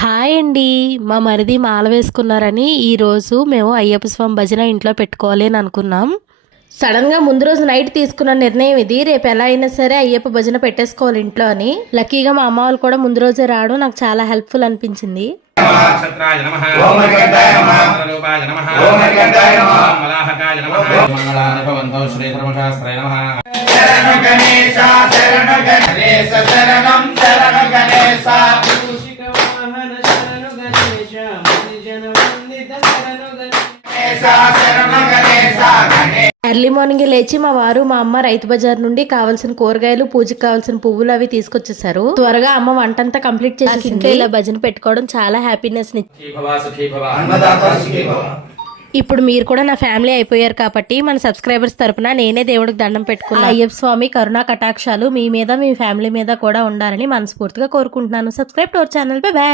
Hi అండి. మా మరిది మాల వేసుకున్నారని ఈరోజు మేము అయ్యప్ప స్వామి భజన ఇంట్లో పెట్టుకోవాలి అని అనుకున్నాం. సడన్గా ముందు రోజు నైట్ తీసుకున్న నిర్ణయం ఇది. రేపు ఎలా అయినా సరే అయ్యప్ప భజన పెట్టేసుకోవాలి ఇంట్లో అని. లక్కీగా మా అమ్మ వాళ్ళు కూడా ముందు రోజే రావడం నాకు చాలా హెల్ప్ఫుల్ అనిపించింది. ఎర్లీ మార్నింగ్ లేచి మా వారు మా అమ్మ రైతు బజార్ నుండి కావాల్సిన కూరగాయలు, పూజకి కావాల్సిన పువ్వులు అవి తీసుకొచ్చేసారు. త్వరగా అమ్మ వంటంతా కంప్లీట్ చేసి ఇలా భజన పెట్టుకోవడం చాలా హ్యాపీనెస్ ని. ఇప్పుడు మీరు కూడా నా ఫ్యామిలీ అయిపోయారు కాబట్టి మన సబ్స్క్రైబర్స్ తరపున నేనే దేవుడికి దండం పెట్టుకున్నాను. అయ్యప్ప స్వామి కరుణా కటాక్షాలు మీ మీద, మీ ఫ్యామిలీ మీద కూడా ఉండాలని మనస్ఫూర్తిగా కోరుకుంటున్నాను. Subscribe to our channel. By by.